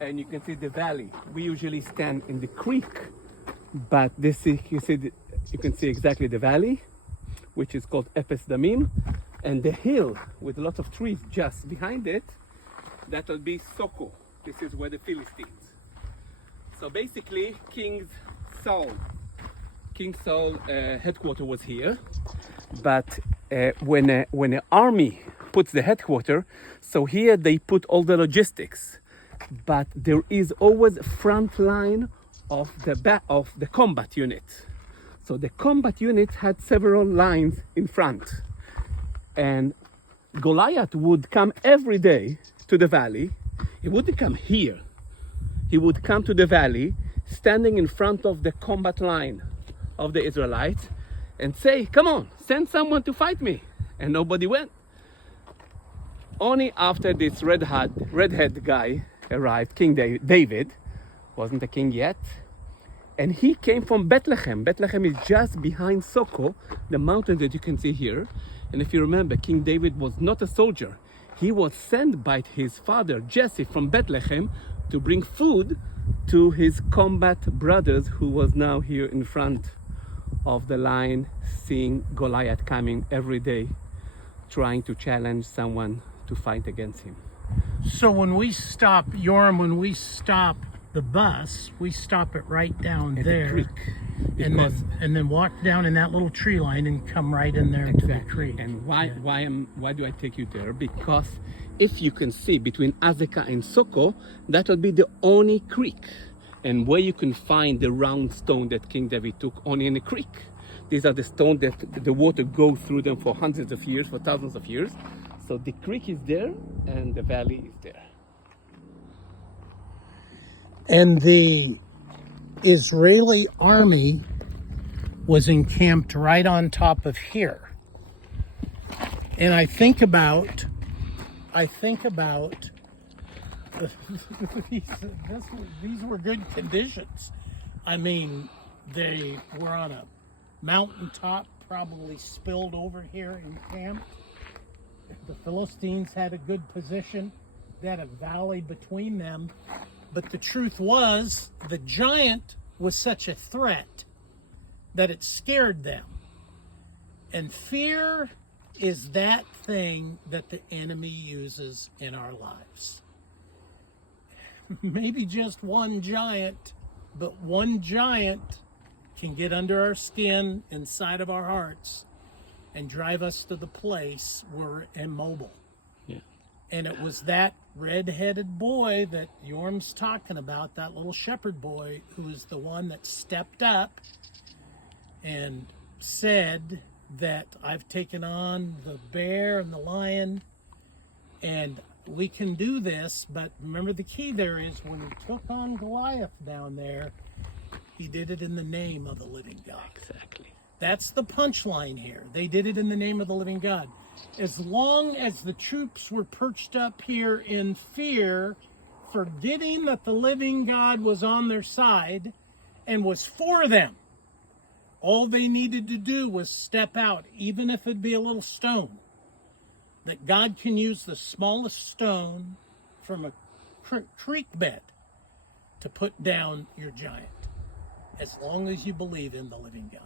and you can see the valley. We usually stand in the creek, but this is, you can see exactly the valley, which is called Epes Damim, and the hill with lots of trees just behind it, that will be Soko. This is where the Philistines. So basically, King Saul headquarters was here, but when an army puts the headquarters, so here they put all the logistics, but there is always a front line of the combat unit. So the combat unit had several lines in front, and Goliath would come every day to the valley. He wouldn't come here. He would come to the valley, standing in front of the combat line of the Israelites, and say, "Come on, send someone to fight me." And nobody went. Only after this redhead guy arrived, King David, wasn't a king yet, and he came from Bethlehem. Bethlehem is just behind Soko, the mountain that you can see here. And if you remember, King David was not a soldier. He was sent by his father, Jesse, from Bethlehem to bring food to his combat brothers, who was now here in front of the line, seeing Goliath coming every day, trying to challenge someone to fight against him. So when we stop, Yoram, when we stop the bus, we stop it right down there. The creek. And then walk down in that little tree line and come right in there to the creek. And why do I take you there? Because if you can see between Azekah and Soko, that will be the only creek, and where you can find the round stone that King David took only in a creek. These are the stones that the water goes through them for hundreds of years, for thousands of years. So the creek is there and the valley is there. And the Israeli army was encamped right on top of here. And I think about these were good conditions. I mean, they were on a mountaintop, probably spilled over here in camp. The Philistines had a good position. They had a valley between them. But the truth was, the giant was such a threat that it scared them. And fear is that thing that the enemy uses in our lives. Maybe just one giant, but one giant can get under our skin, inside of our hearts, and drive us to the place where we're immobile. Yeah. And it was that red-headed boy that Yorm's talking about, that little shepherd boy, who was the one that stepped up and said that I've taken on the bear and the lion, and we can do this. But remember, the key there is when he took on Goliath down there, he did it in the name of the living God. Exactly. That's the punchline here. They did it in the name of the living God. As long as the troops were perched up here in fear, forgetting that the living God was on their side and was for them, all they needed to do was step out, even if it'd be a little stone. That God can use the smallest stone from a creek bed to put down your giant, as long as you believe in the living God.